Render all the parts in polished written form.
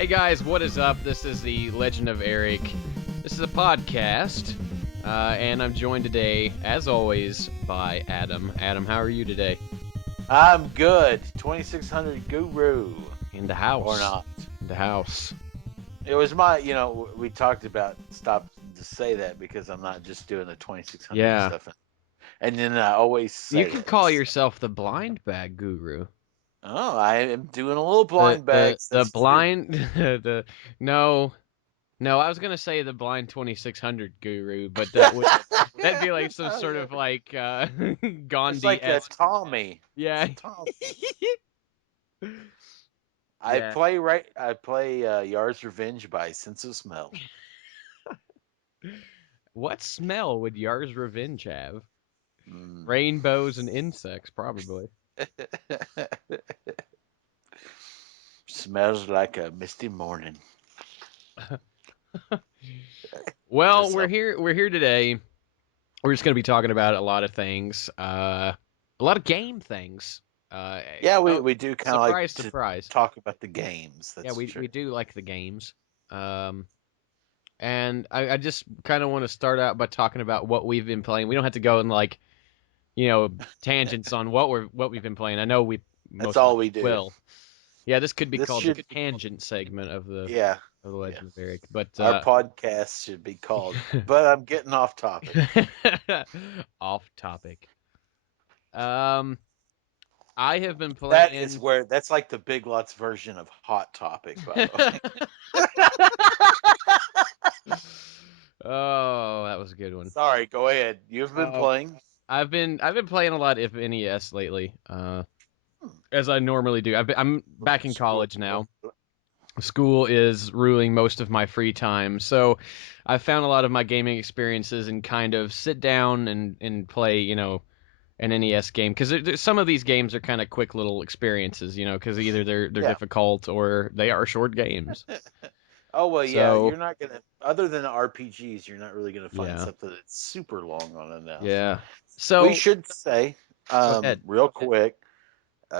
Hey guys, what is up? This is the Legend of Eric. This is a podcast, and I'm joined today, as always, by Adam. Adam, how are you today? I'm good. 2600 Guru. In the house. Or not. In the house. It was we talked about stop to say that because I'm not just doing the 2600 stuff. And then I always say you could call yourself the blind bag guru. Oh, I am doing a little blind bag. The blind, no, I was gonna say the blind 2600 guru, but that'd be like some sort of like Gandhi. It's like a Tommy. Yeah. Tommy. I play Yar's Revenge by Sense of Smell. What smell would Yar's Revenge have? Rainbows and insects, probably. Smells like a misty morning. Well, we're here today. We're just going to be talking about a lot of things, a lot of game things. We do kind of like surprise. To talk about the games. That's we do like the games. And I just kind of want to start out by talking about what we've been playing. We don't have to go in tangents on what we've been playing. I know that's all we do. Will. Yeah, this could be called the tangent segment of the of the Legend of Eric. But our podcast should be called. But I'm getting off topic. Off topic. I have been playing. That's like the Big Lots version of Hot Topic, by the way. Oh, that was a good one. Sorry, go ahead. You've been playing. I've been playing a lot of NES lately, as I normally do. I'm back in college now. School is ruling most of my free time, so I found a lot of my gaming experiences and kind of sit down and play, an NES game, because some of these games are kind of quick little experiences, because either they're difficult or they are short games. Oh, well, you're not going to, other than RPGs, you're not really going to find something that's super long on it now. Yeah. So we should say, real quick,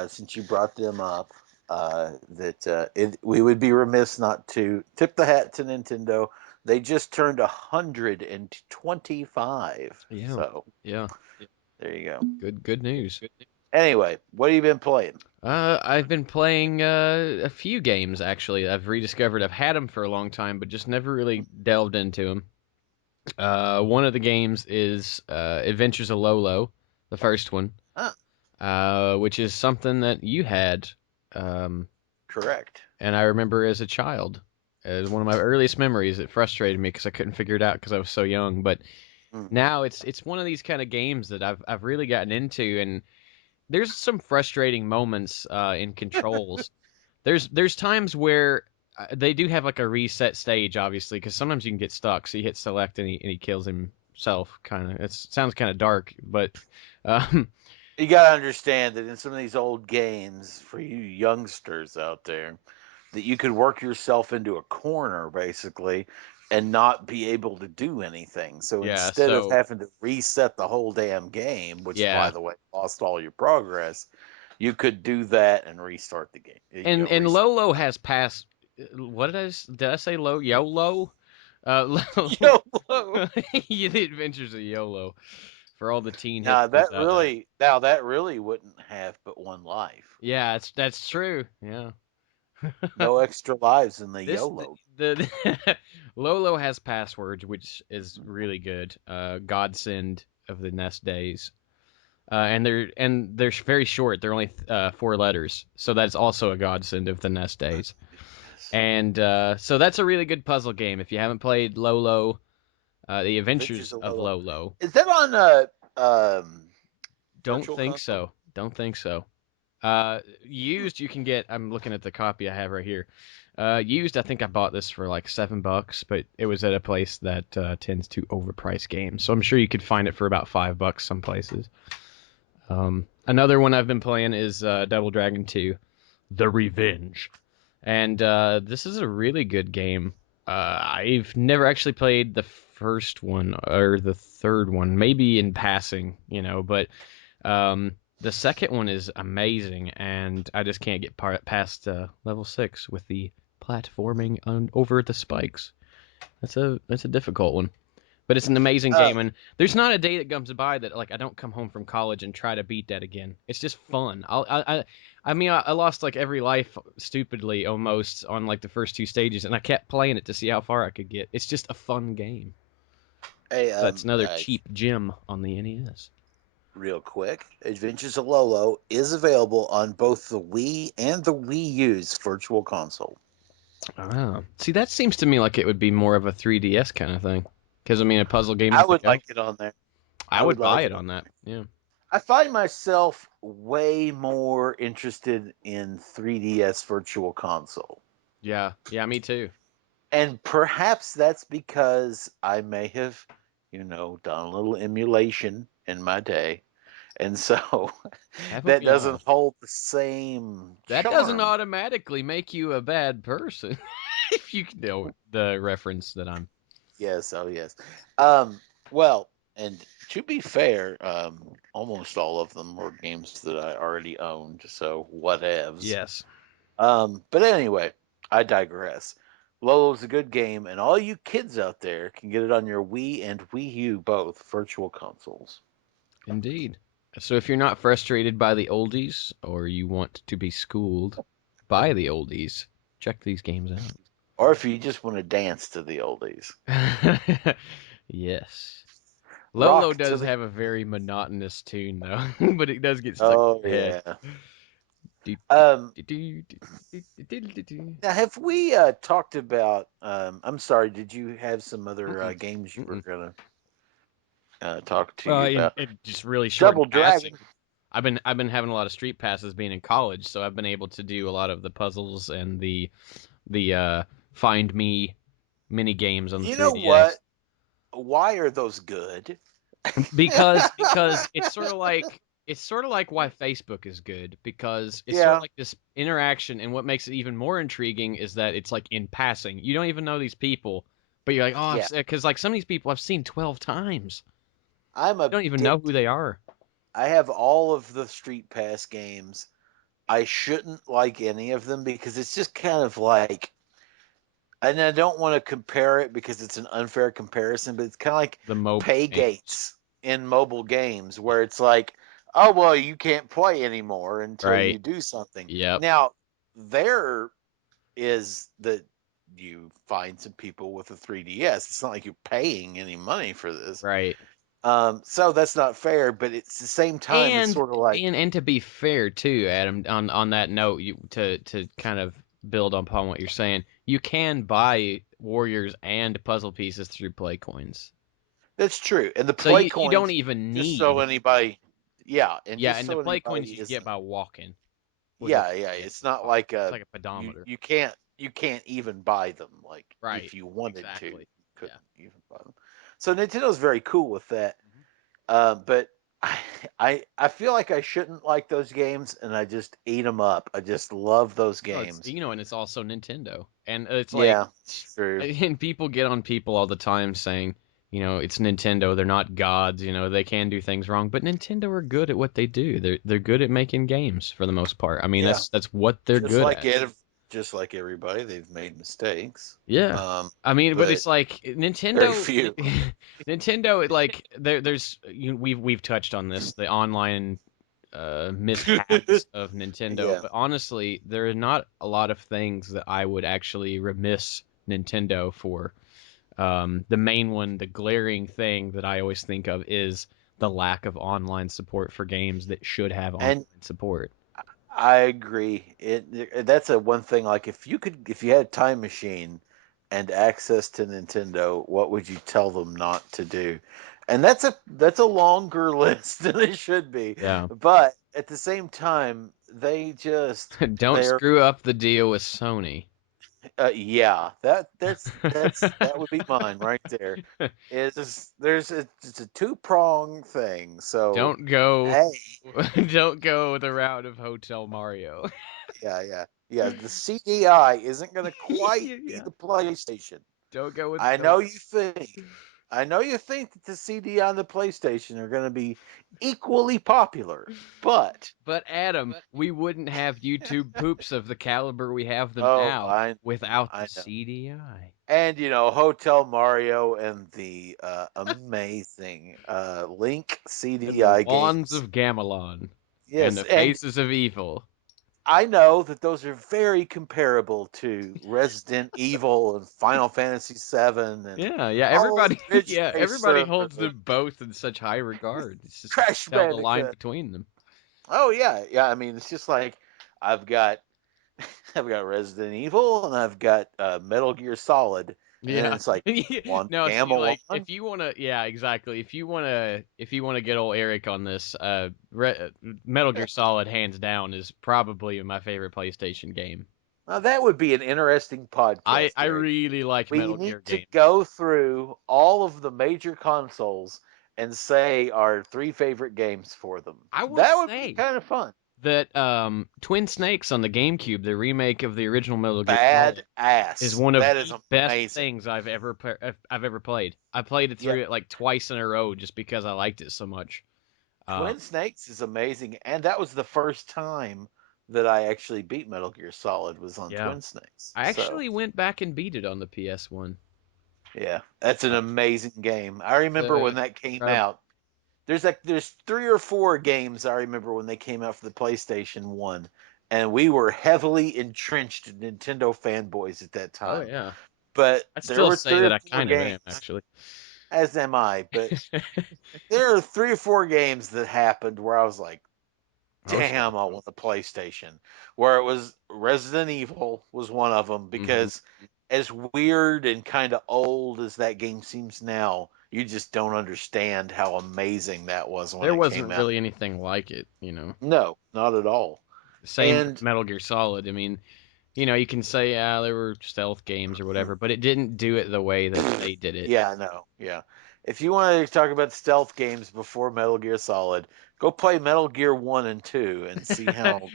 since you brought them up, that we would be remiss not to tip the hat to Nintendo. They just turned 125. Yeah. So, yeah. There you go. Good news. Anyway, what have you been playing? I've been playing a few games, actually. I've rediscovered. I've had them for a long time, but just never really delved into them. One of the games is Adventures of Lolo, the first one, which is something that you had. Correct. And I remember as a child, as one of my earliest memories, it frustrated me because I couldn't figure it out because I was so young. But now it's one of these kind of games that I've really gotten into, and there's some frustrating moments in controls. There's times where they do have like a reset stage, obviously, because sometimes you can get stuck. So you hit select and he kills himself. Kind of. It sounds kind of dark, but you gotta understand that in some of these old games, for you youngsters out there, that you could work yourself into a corner basically and not be able to do anything. So instead of having to reset the whole damn game, which by the way lost all your progress, you could do that and restart the game. And Lolo has passed. What did I say? YOLO? YOLO. The Adventures of YOLO. For all the teen. That really wouldn't have but one life. Yeah, that's true. Yeah. No extra lives in the YOLO. The Lolo has passwords, which is really good. Godsend of the NES days. And they're very short. They're only 4 letters, so that's also a godsend of the NES days. And so that's a really good puzzle game. If you haven't played Lolo, the Adventures of Lolo. Is that on Don't think so. Used, you can get. I'm looking at the copy I have right here. Used, I think I bought this for like $7, but it was at a place that tends to overprice games, so I'm sure you could find it for about $5 some places. Another one I've been playing is Double Dragon 2, The Revenge, and this is a really good game. I've never actually played the first one or the third one, maybe in passing, but the second one is amazing, and I just can't get past level 6 with the platforming over the spikes. That's a difficult one. But it's an amazing Uh, game, and there's not a day that comes by that like I don't come home from college and try to beat that again. It's just fun. I mean, I lost like every life stupidly almost on like the first two stages, and I kept playing it to see how far I could get. It's just a fun game. hey, That's another cheap gem on the NES. real quick, Adventures of Lolo is available on both the Wii and the Wii U's Virtual Console. Ah, see, that seems to me like it would be more of a 3DS kind of thing. Because I mean, a puzzle game I is the would go. like it on there. I I would would buy like it it. on that. Yeah. I find myself way more interested in 3DS Virtual Console. Yeah. Yeah. Me too. And perhaps that's because I may have, done a little emulation in my day. And so Haven't that we all? doesn't hold the same That doesn't charm. automatically make you a bad person. If you know the reference that I'm. Yes, oh yes. Um, well, and to be fair, almost all of them were games that I already owned, so whatevs. Yes. But anyway, I digress. Lolo's a good game, and all you kids out there can get it on your Wii and Wii U both virtual consoles. Indeed. So if you're not frustrated by the oldies, or you want to be schooled by the oldies, check these games Or if you just want to dance to the oldies. out. Yes. Lolo Rock to does the have a very monotonous tune though, but it does get stuck Oh in my head. yeah. Um Do-do-do-do-do-do-do-do. Now, have we talked about? I'm sorry. Did you have some other Mm-mm, games you were mm-mm. gonna talk to you about? In just really short in Double passing. Dragon. I've been having a lot of street passes being in college, so I've been able to do a lot of the puzzles and the find me mini games on the You know what? 3DS. Why are those good? Because it's sort of like why Facebook is good, because it's sort of Yeah, like this interaction, and what makes it even more intriguing is that it's like in passing. You don't even know these people, but you're like, oh, yeah. because like some of these people I've seen 12 times. I'm You don't even know who addicted. they are. I have all of the Street Pass games. I shouldn't like any of them because it's just kind of like, and I don't want to compare it because it's an unfair comparison, but it's kind of like The mobile pay games, gates in mobile games where it's like, oh, well, you can't play anymore until right? you do something. Yep. Now, there is that you find some people with a 3DS. It's not like you're paying any money for this. Right. So that's not fair, but it's the same time, it's And sort of like, and to be fair too, Adam, on that note, you to kind of build upon what you're saying, you can buy warriors and puzzle pieces through play coins. that's true. And the So play you don't coins, even just so need. anybody, yeah, and Yeah, just and the so play anybody coins you get isn't, by walking with a yeah, yeah, yeah, it's not wow. like It's a, like a pedometer. you can't even buy them. Like Right. if you wanted to, you Exactly. couldn't Yeah. even buy them. So Nintendo's very cool with that. Mhm. But I, I feel like I shouldn't like those games, and I just eat them up. I just love those No, it's games. and it's also Nintendo, and it's like, Yeah, it's true. and people get on people all the time saying, it's Nintendo, they're not gods, they can do things wrong, but Nintendo are good at what they do. They're good at making games for the most part. I mean, Yeah, that's what they're just good like at. just like everybody, they've made mistakes. Yeah. I mean, but But it's like very Nintendo, few. Nintendo, like there's we've touched on this, the online mishaps of Nintendo, Yeah, but honestly, there are not a lot of things that I would actually remiss Nintendo for. The main one, the glaring thing that I always think of is the lack of online support for games that should have online and support. I agree. That's a one thing. Like if you had a time machine and access to Nintendo, what would you tell them not to do? And that's a longer list than it should be. Yeah. But at the same time, Don't they're screw up the deal with Sony. yeah, that would be mine right there. It's a two-prong thing. So Don't go hey, don't go the route of Hotel Mario. yeah, yeah, yeah. The CDI isn't going to quite be Yeah. the PlayStation. Don't go with I know you Ghosts. think, I know you think that the CD on the PlayStation are going to be equally popular, but But Adam, we wouldn't have YouTube poops of the caliber we have them oh, now without the I know. CDI. And Hotel Mario and the amazing Link And the CDI wands games. of Gamelon and Yes, the and faces of evil. I know that those are very comparable to Resident Evil and Final Fantasy VII and Yeah, all everybody, those Ridge yeah, everybody Racer, holds them both in such high regard. It's just hard to Crash tell the line Bandicoot. between them. Oh yeah, yeah. I mean, it's just like I've got I've got Resident Evil and I've got Metal Gear Solid, and then Yeah. it's like one No, see, Gamelon. like, if you wanna, yeah, exactly. If you wanna get old Eric on this, Metal Gear Solid, hands down, is probably my favorite PlayStation game. Now that would be an interesting I podcast, I Eric. really like We Metal Gear need to games. go through all of the major consoles and say our three favorite games for them. I will That would be say kind of fun. that Twin Snakes on the GameCube, the remake of the original Metal Gear Bad Solid, is ass. one of That is the best amazing. things I've ever played. I played it Yeah, through it like twice in a row just because I liked it so much. Uh, Twin Snakes is amazing, and that was the first time that I actually beat Metal Gear Solid was on yeah, Twin Snakes. I So actually went back and beat it on the PS1. yeah, that's an Uh, amazing game. I remember the when that came incredible. out. There's three or four games I remember when they came out for the PlayStation 1, and we were heavily entrenched Nintendo fanboys at that Oh time. yeah, But I'd there still were say three or that I four kind of am games, actually. as am I, but there are three or four games that happened where I was like, Oh sure. damn, I want the PlayStation. Where it was Resident Evil was one of them Hmm. because as weird and kind of old as that game seems now, you just don't understand how amazing that was when There it came wasn't out. really anything like it. No, not at all. Same with And Metal Gear Solid. I mean, you can say, yeah, there were stealth games or whatever, but it didn't do it the way that they did it. yeah, no, yeah. If you want to talk about stealth games before Metal Gear Solid, go play Metal Gear 1 and 2 and see how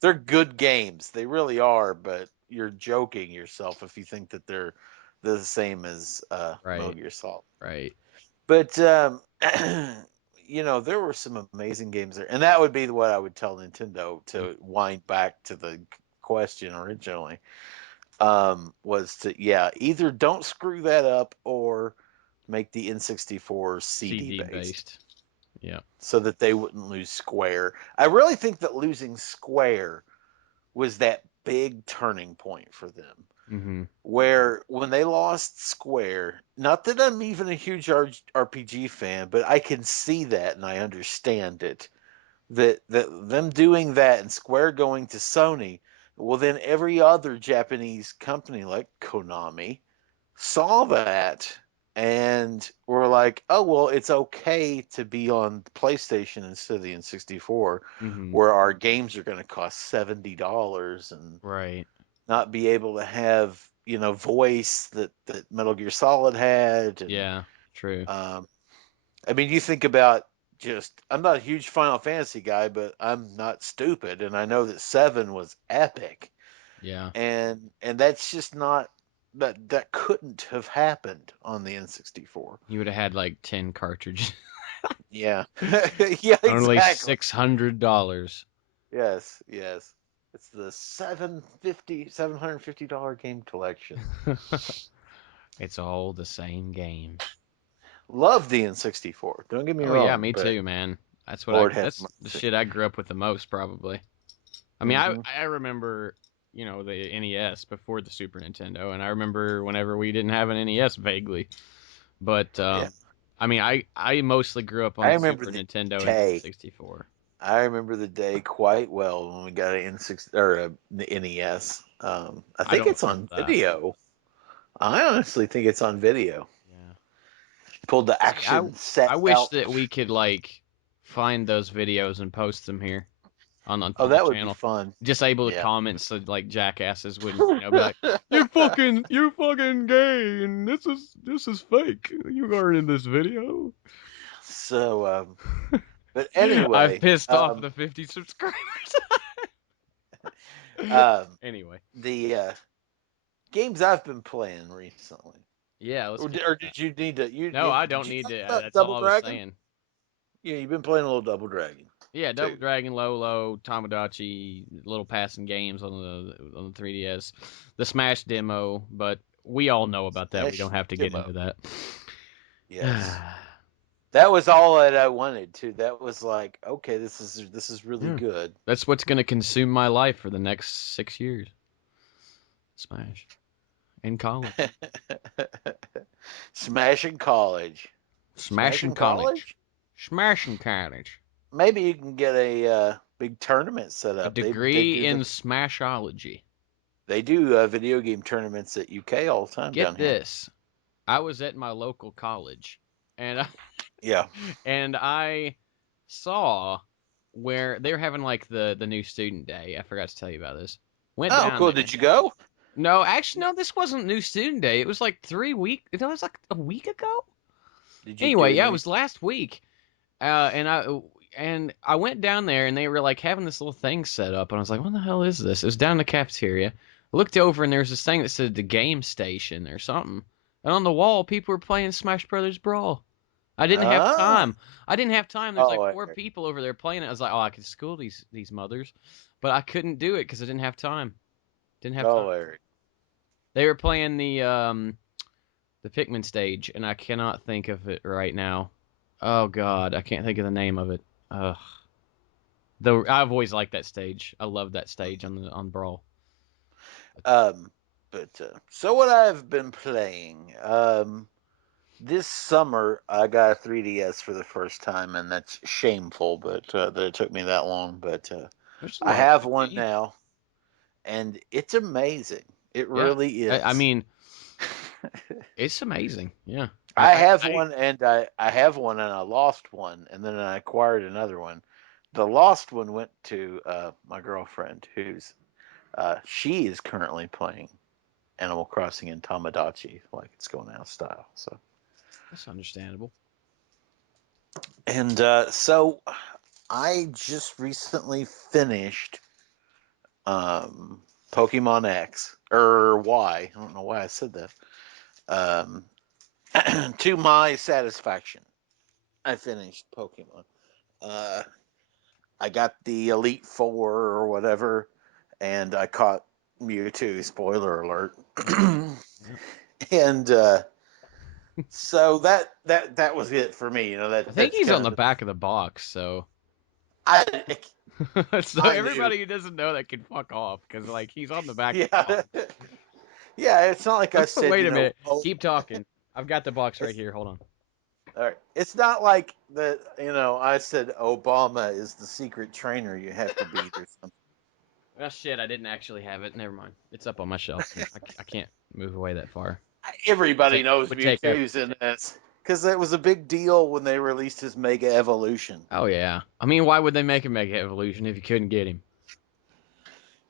they're good games. They really are, but you're joking yourself if you think that they're the same as Metal Right, Gear Solid. right. But there were some amazing games there, and that would be what I would tell Nintendo to wind back to the question originally. Was to either don't screw that up or make the N64 CD CD based based. Yeah. so that they wouldn't lose Square. I really think that losing Square was that big turning point for them. Hmm. Where when they lost Square, not that I'm even a huge RPG fan, but I can see that and I understand it. That them doing that and Square going to Sony, well then every other Japanese company like Konami saw that and were like, oh well, it's okay to be on PlayStation instead of the N64, Hmm. where our games are going to cost $70 and Right. not be able to have voice that Metal Gear Solid had, and Yeah. True. um, I mean, you think about just I'm not a huge Final Fantasy guy, but I'm not stupid, and I know that 7 was epic, Yeah. and that's just not that couldn't have happened on the N64. You would have had like 10 cartridges. Yeah, yeah, Only exactly. $600. Yes, yes. It's the $750 game collection. It's all the same game. Love the N64. Don't get me Oh yeah, wrong, me but too, man. That's what I Lord have that's the mercy. shit I grew up with the most probably. I mean, I Hmm. I remember, the NES before the Super Nintendo, and I remember whenever we didn't have an NES vaguely. But Yeah, I mean, I mostly grew up on I the remember Super the Nintendo and day. N64. I remember the day quite well when we got an N6 or the NES. I I think don't it's remember on that. video. I honestly think it's on video. Yeah. Pulled the See, I action set I wish out. that we could like find those videos and post them here Oh, on the that would be channel. fun. Disable the Yeah. comments so like jackasses wouldn't, be like, you're fucking gay and this is fake. You aren't in this video. So, but I've anyway, pissed off the 50 subscribers. um, Anyway. the games I've been playing recently. Yeah, let's do Or that. did you need to? No, I Did don't you need talk to. about That's all Double I was Dragon? saying. Yeah, you've been playing a little Double Dragon Yeah, Double too. Dragon, Lolo, Tomodachi, little passing games on the 3DS, the Smash demo, but we all know about that. We Smash don't have to get demo. into that. Yes, that was all that I wanted to. That was like, okay, this is really Yeah, good. that's what's gonna consume my life for the next 6 years. Smash in college, Smashing college. smashing Smashing college, college. smashing college. Maybe you can get a big tournament set A up. They degree do in smashology. video game tournaments at UK all the time Get down here. this. I was at my local college, and Yeah. and I saw where they were having like the new student day. I forgot to tell you about this. Went Oh, down cool. Did there. you go? No, actually, no. This wasn't new student day. It was like 3 week. It was like a week ago. Did you Anyway, do yeah, it any? was last week. And I went down there, and they were like having this little thing set up, and I was like, "What the hell is this?" It was down in the cafeteria. I looked over, and there was this thing that said the game station or something, and on the wall, people were playing Smash Brothers Brawl. I didn't have Ah. time. I didn't have time. There's Oh, like four people over there playing it. I was like, "Oh, I could school these mothers," but I couldn't do it because I didn't have time. Didn't have time. Eric. They were playing the Pikmin stage, and I cannot think of it right now. Oh God, I can't think of the name of it. Ugh. Though I've always liked that stage. I love that stage on Brawl. Um, but so what I've been playing. This summer I got a 3DS for the first time, and that's shameful. But that it took me that long. But There's a I lot of have good one games. now, and it's amazing. It Yeah, really I is. mean, it's amazing. Yeah, I have one, and I have one, and I lost one, and then I acquired another one. The lost one went to my girlfriend, who's she is currently playing Animal Crossing in Tomodachi, like it's going out of style. So, that's understandable. and so I just recently finished um, Pokemon X or Y. I don't know why I said that. Um, to my satisfaction, I finished Pokemon. Uh, I got the Elite Four or whatever, and I caught Mewtwo. Spoiler alert. Yeah. And so that was it for me. You know I think that's he's on kind the of back of the box, so I so I knew. everybody who doesn't know that can fuck off because like he's on the back of the Yeah, box. yeah. It's not like I said. Wait You a know, minute, keep talking. I've got the box right it's here. Hold on. all right. It's not like that. You know, I said Obama is the secret trainer you have to beat or something. Oh shit, I didn't actually have it. Never mind. It's up on my shelf. I can't move away that far. Everybody knows Would take up. Mewtwo's in this because it was a big deal when they released his Mega Evolution. Oh yeah. I mean, why would they make him Mega Evolution if you couldn't get him?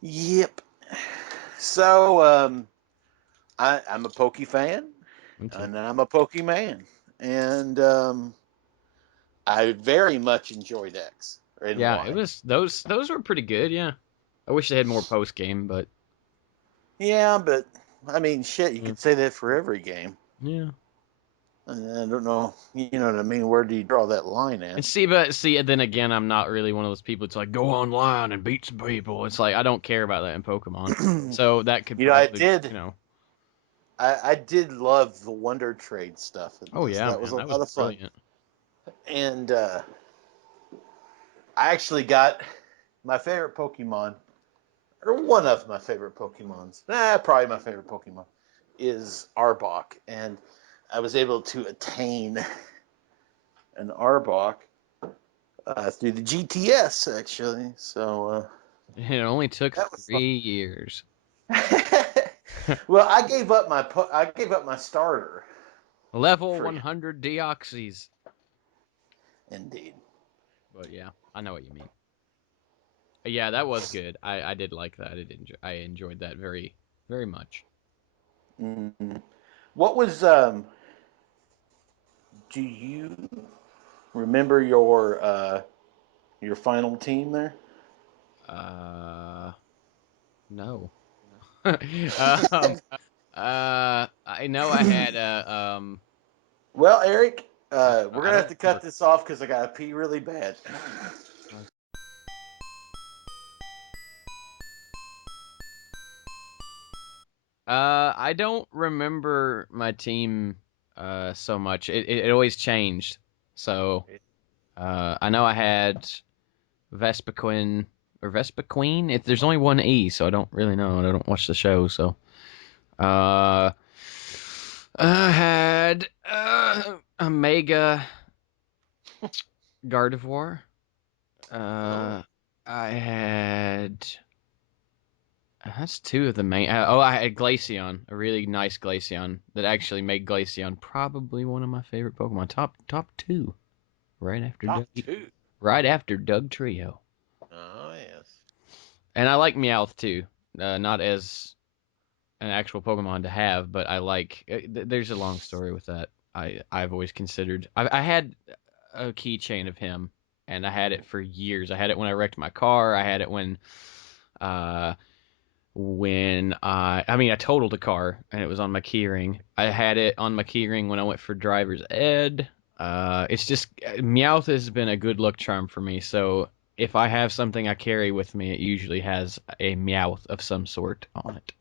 Yep. So I'm a Poke fan, Me too. and I'm a Pokemon, and I very much enjoyed X and Yeah, it Y. was those were pretty good. Yeah. I wish they had more post game, but Yeah, but I mean, shit, you yeah. could say that for every game. Yeah. And I don't know, you know what I mean? Where do you draw that line at? And see, then again, I'm not really one of those people. It's like go online and beat some people. It's like I don't care about that in Pokemon. So that could You know, I probably, did. I did love the Wonder Trade stuff in Oh this. yeah, That was man, a that was lot of fun. brilliant. And I actually got my favorite Pokemon, or one of my favorite Pokemons. Probably my favorite Pokemon is Arbok, and I was able to attain an Arbok through the GTS actually. So It only took that was fun. 3 years. Well, I gave up my starter Level for him. 100 Deoxys. Indeed. But yeah, I know what you mean. Yeah, that was good. I did like that. I enjoyed that very very much. Mm-hmm. What was Do you remember your final team there? No. um, I know I had Well, Eric, we're I gonna have don't to cut remember. this off because I gotta pee really bad. I don't remember my team so much. It always changed. So I know I had Vespa or Vespa Queen. There's only one E, so I don't really know. I don't watch the show, so uh, I had a Mega Gardevoir. Oh, Uh, I had that's two of the main. I had Glaceon, a really nice Glaceon that actually made Glaceon probably one of my favorite Pokemon. Top two, right after top two. right after Doug Trio. Oh yes. And I like Meowth too. Not as an actual Pokemon to have, but I like. There's a long story with that. I've always considered. I had a keychain of him, and I had it for years. I had it when I wrecked my car. I had it uh, when I totaled a car and it was on my keyring. I had it on my keyring when I went for driver's ed. It's just Meowth has been a good luck charm for me. So if I have something I carry with me, it usually has a Meowth of some sort on it.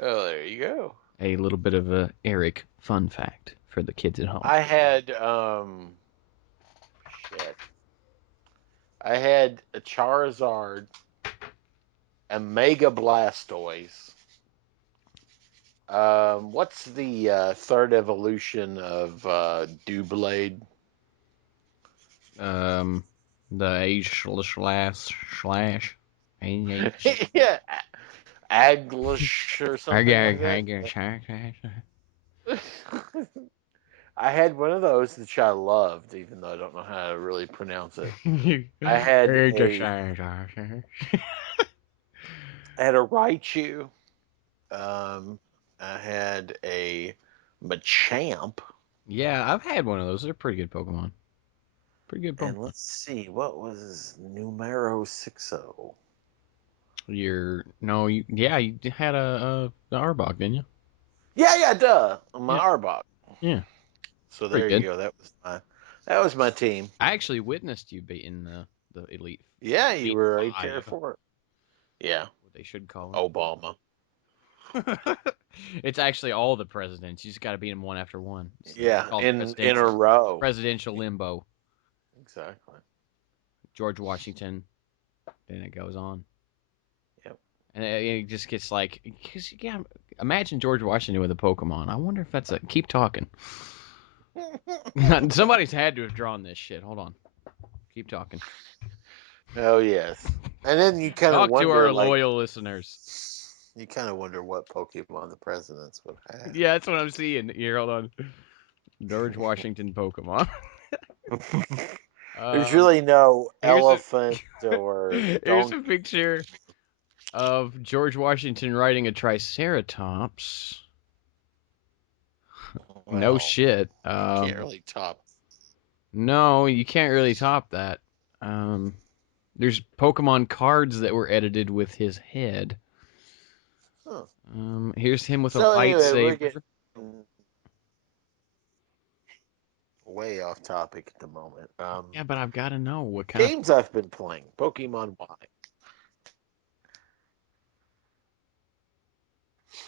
Well, there you go. A little bit of a Eric fun fact for the kids at home. I had shit. I had a Charizard, a Mega Blastoise. What's the third evolution of Doublade? Um, the age slash. Yeah, Aglish or something like that. I had one of those which I loved, even though I don't know how to really pronounce it. I had a Raichu. I had a Machamp, Yeah, I've had one of those. They're pretty good Pokemon. Pretty good and Pokemon. let's see, what was numero 60? No, you had a Arbok, didn't you? Yeah, duh, my Yeah, Arbok. yeah, So pretty there you good. go. That was my team. I actually witnessed you beating the Yeah, you Elite were right there Five, for it. Yeah, what they should call Obama. it. It's actually all the presidents. You just got to beat them one after one. It's Yeah, called in a row. presidential limbo. Exactly. George Washington. Then it goes on. Yep. And it just gets like, cause yeah, imagine George Washington with a Pokemon. I wonder if that's a. Keep talking. Somebody's had to have drawn this shit. Hold on. Keep talking. Oh yes. And then you kind of Talk to wonder, our like, loyal listeners. you kind of wonder what Pokemon the presidents would Yeah, that's what I'm seeing here. Hold on. George Washington Pokemon. have. There's um, really no here's a elephant or here's donkey. a picture of George Washington riding a Triceratops. No Well, shit. can't really top. No, you can't really top that. Um, there's Pokemon cards that were edited with his head. Huh. Here's him with a So anyway, we're getting lightsaber. way off topic at the moment. Yeah, but I've got to know what kind of Games I've been playing. Pokemon Y.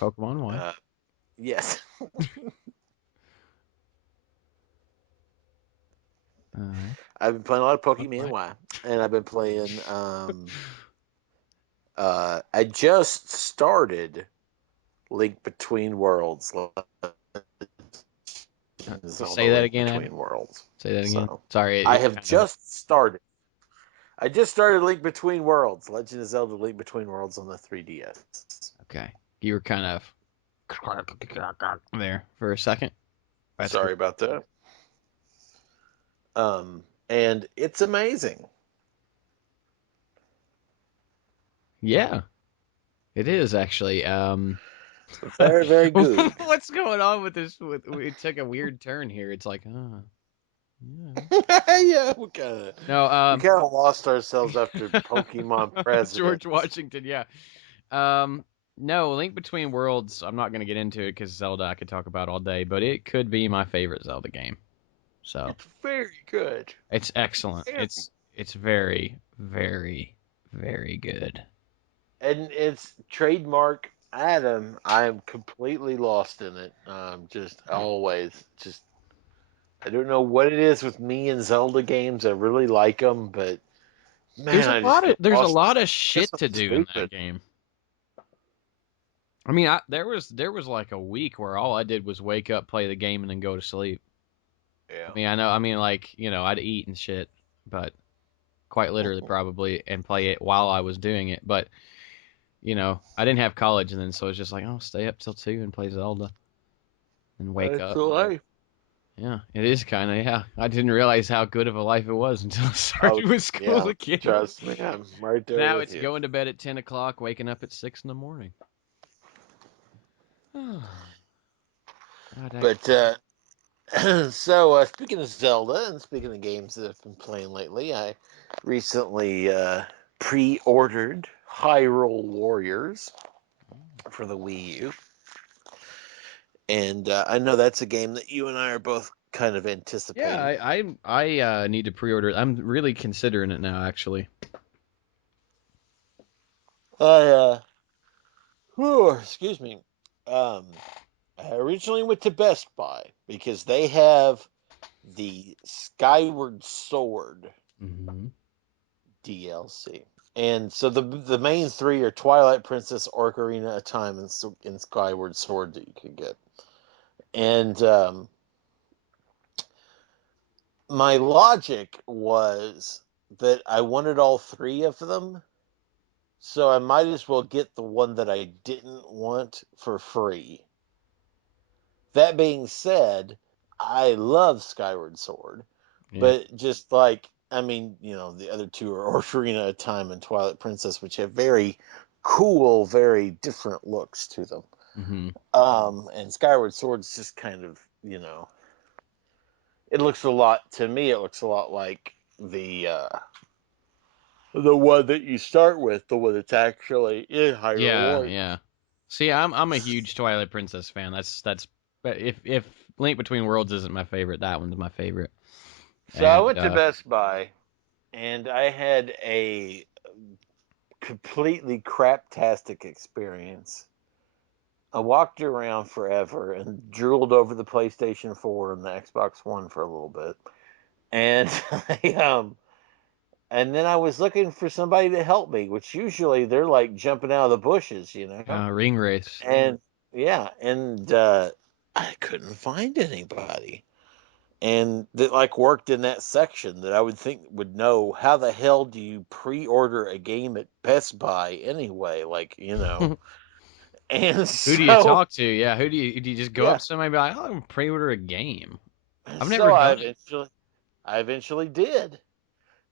Pokemon Y. Yes. Alright. I've been playing a lot of Pokemon Y. Y. And I've been playing I just started Link Between Worlds. Zelda Say that Link again, Adam. Between Worlds. Say that again. So Sorry, I it have kind of. just started. I just started Link Between Worlds, Legend of Zelda Link Between Worlds on the 3DS. Okay. You were kind of there for a second. That's Sorry cool. about that. And it's amazing. Yeah, it is actually. Very, very good. What's going on with this? It took a weird turn here. It's like, yeah. Yeah, No, we kind of lost ourselves after Pokemon George Presidents. Washington, yeah. Um, No, Link Between Worlds, I'm not going to get into it because Zelda I could talk about all day, but it could be my favorite Zelda game. So, It's very good. it's excellent. Very. It's very, very, very good. And it's trademark Adam. I'm completely lost in it. Just always, just I don't know what it is with me and Zelda games. I really like them, but man, I just get There's a lost. lot of I guess shit I'm to do in that stupid. game. I mean, there was like a week where all I did was wake up, play the game, and then go to sleep. Yeah. I mean, like, I'd eat and shit, but quite literally probably, and play it while I was doing it. But, I didn't have college, and then so it's just like, oh, stay up till 2 and play Zelda and wake That's up. the life. Yeah, it is kind of, yeah. I didn't realize how good of a life it was until I Oh, started with school yeah. again. Trust me, I'm right there Now with it's you. going to bed at 10 o'clock, waking up at 6 in the morning. God, But so speaking of Zelda and speaking of games that I've been playing lately, I recently pre-ordered Hyrule Warriors for the Wii U, and I know that's a game that you and I are both kind of yeah, anticipating. I need to pre-order it. I'm really considering it now, actually. I excuse me. Um, I originally went to Best Buy because they have the Skyward Sword Mm-hmm. DLC. And so the main three are Twilight Princess, Ocarina of Time, and Skyward Sword that you can get. And my logic was that I wanted all three of them, so I might as well get the one that I didn't want for free. That being said, I love Skyward Sword, Yeah. but just like I mean, the other two are Ocarina of Time and Twilight Princess, which have very cool, very different looks to them. Mm-hmm. And Skyward Sword's just kind of, it looks a lot to me. It looks a lot like the one that you start with, the one that's actually in Hyrule Yeah, Warriors. yeah. See, I'm a huge Twilight Princess fan. But if Link Between Worlds isn't my favorite, that one's my favorite. So I And went to Best Buy, and I had a completely craptastic experience. I walked around forever and drooled over the PlayStation 4 and the Xbox One for a little bit. And and then I was looking for somebody to help me, which usually they're like jumping out of the bushes. Ring Race. And yeah, and I couldn't find anybody. And that like worked in that section that I would think would know how the hell do you pre-order a game at Best Buy anyway, Who And do you so talk to? Yeah, do you just go up yeah, to somebody and be like, "Oh, I'm gonna pre-order a game"? I've never so done it. I eventually did.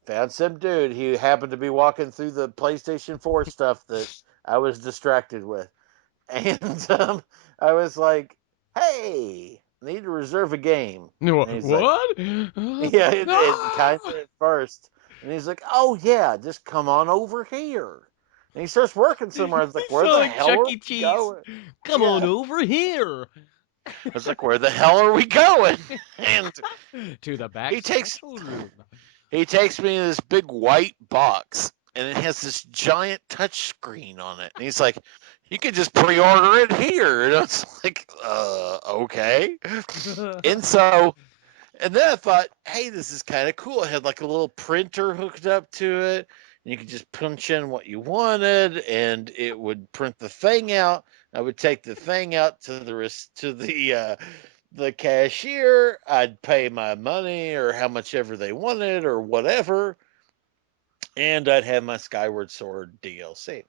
Found some dude who happened to be walking through the PlayStation 4 stuff that I was distracted with. And I was like, "Hey, I need to reserve a game." No, And he's like, what? "Yeah, it kind Ah! of at first." And he's like, "Oh yeah, just come on over here." And he starts working somewhere. I was like, You "Where sound the like hell Chuck are E. we Cheese. going?" Come on Yeah, over here I was like, "Where the hell are we going?" And to the back he takes special room. he takes me to this big white box, and it has this giant touch screen on it. And he's like, "You can just pre-order it here." And I was like, okay." And so, and then I thought, hey, this is kind of cool. It had like a little printer hooked up to it, and you could just punch in what you wanted, and it would print the thing out. I would take the thing out to the cashier. I'd pay my money or how much ever they wanted or whatever, and I'd have my Skyward Sword DLC.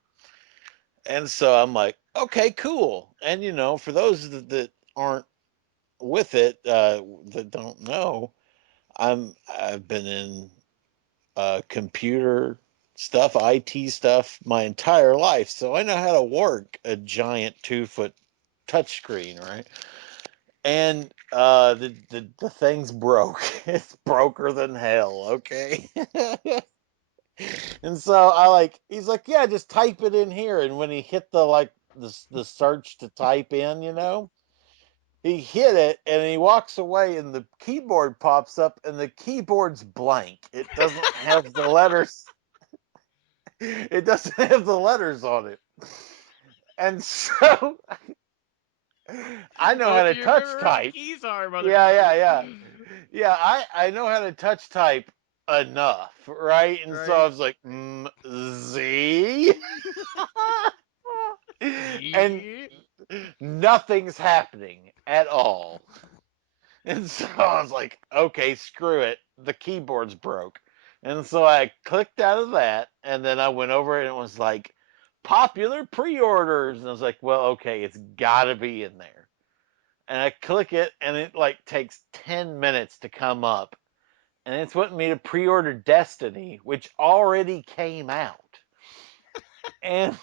And so I'm like, okay, cool. And for those that aren't with it, that don't know, I've been in computer stuff, IT stuff my entire life, so I know how to work a giant 2 foot touchscreen, right? And the thing's broke. It's broker than hell. Okay. And so he's like, yeah, just type it in here. And when he hit the like the search to type in, he hit it and he walks away and the keyboard pops up and the keyboard's blank. It doesn't have the letters. It doesn't have the letters on it. And so I know how Don't to you touch remember where the type. keys are, Yeah, yeah, motherfucker? yeah. Yeah, I know how to touch type enough, right? And so I Right. was like, Z. And Yeah. nothing's happening at all. And so I was like, okay, screw it. The keyboard's broke. And so I clicked out of that, and then I went over and it was like, popular pre-orders. And I was like, well, okay, it's got to be in there. And I click it, and it like takes 10 minutes to come up. And it's wanting me to pre-order Destiny, which already came out. And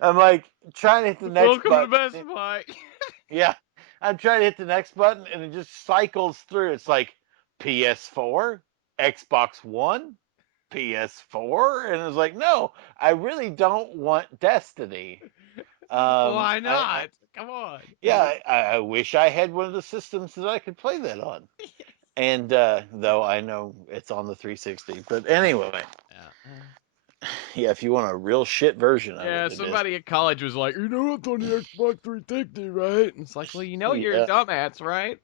I'm like trying to hit the next Welcome to button. Best Buy. Yeah. I'm trying to hit the next button and it just cycles through. It's like PS4, Xbox One, PS4. And it's like, no, I really don't want Destiny. Why I not? Come on. yeah, I wish I had one of the systems that I could play that on. And though I know it's on the 360. But anyway, Yeah. yeah, if you want a real shit version of Yeah, it, it is. somebody at college was like, it's on the Xbox 360, right? And it's like, well, you're a Yeah. dumbass, right?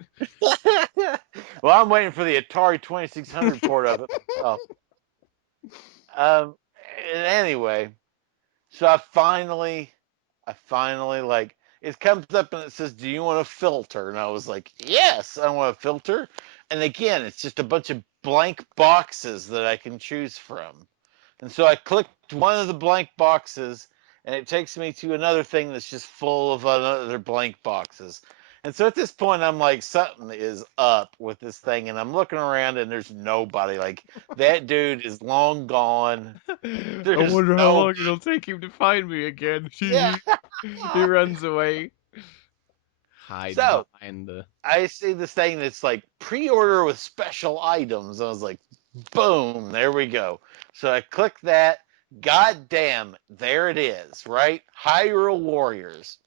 Well, I'm waiting for the Atari 2600 port of it. Oh. Um. Anyway, so I finally like it comes up and it says, "Do you want a filter?" And I was like, "Yes, I want a filter." And again, it's just a bunch of blank boxes that I can choose from. And so I clicked one of the blank boxes, and it takes me to another thing that's just full of other blank boxes. And so at this point, I'm like, something is up with this thing, and I'm looking around, and there's nobody. Like that dude is long gone. I There's wonder how no, long it'll take him to find me again. yeah. He runs away, hides So behind the. I see this thing that's like pre-order with special items. I was like, boom, there we go. So I click that. God damn, there it is, right? Hyrule Warriors.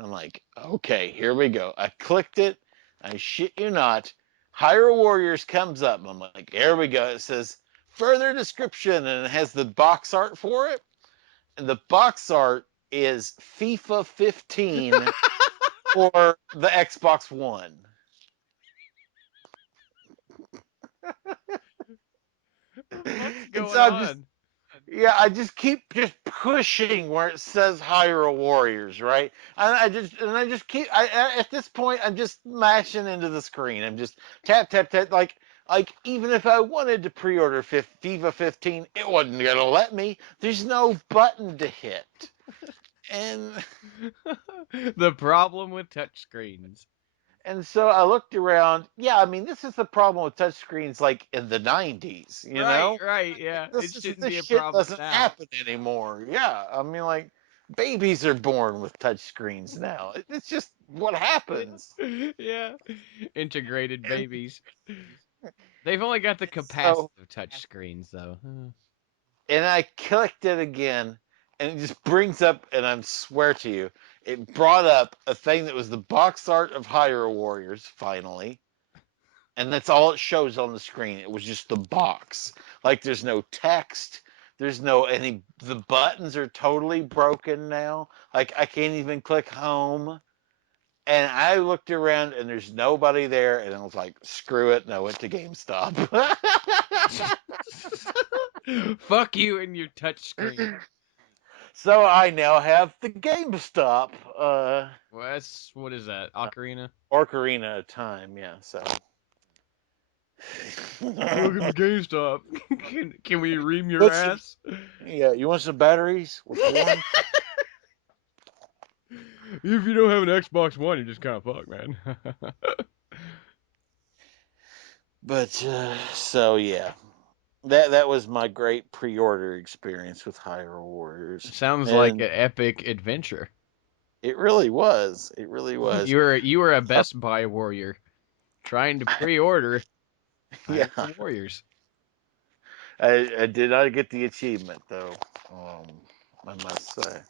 I'm like, okay, here we go. I clicked it. I shit you not. Hyrule Warriors comes up. I'm like, here we go. It says further description, and it has the box art for it. And the box art is FIFA 15 for the Xbox One. What the fuck's And going so on? I just keep just pushing where it says Hyrule Warriors, right? And I just keep at this point I'm just mashing into the screen. I'm just tap tap tap like even if I wanted to pre-order FIFA 15, it wasn't gonna let me. There's no button to hit. And The problem with touchscreens. and so I looked around. Yeah, I mean this is the problem with touchscreens like in the 90s, you Right, know? right, yeah. It shouldn't This be a shit problem doesn't now. happen anymore. Yeah, I mean, like babies are born with touch screens now. It's just what happens. Yeah. Integrated And, babies. They've only got the so, capacitive touchscreens, though. and I clicked it again, and it just brings up, and I swear to you, it brought up a thing that was the box art of Hyrule Warriors. Finally, and that's all it shows on the screen. It was just the box. Like there's no text. There's no any. The buttons are totally broken now. Like I can't even click home. And I looked around and there's nobody there, and I was like, screw it, and I went to GameStop. Fuck you and your touchscreen. So I now have the GameStop What is that? Ocarina? Ocarina of Time, yeah. So Welcome to GameStop. Can we ream your what's some, ass? yeah, you want some batteries? Which one? If you don't have an Xbox One, you're just kind of fucked, man. But so yeah, that was my great pre-order experience with Hyrule Warriors, Sounds like and an epic adventure. it really was. It really was. You were a Uh, Best Buy warrior trying to pre-order yeah, Hyrule Warriors. I did not get the achievement though. I must say.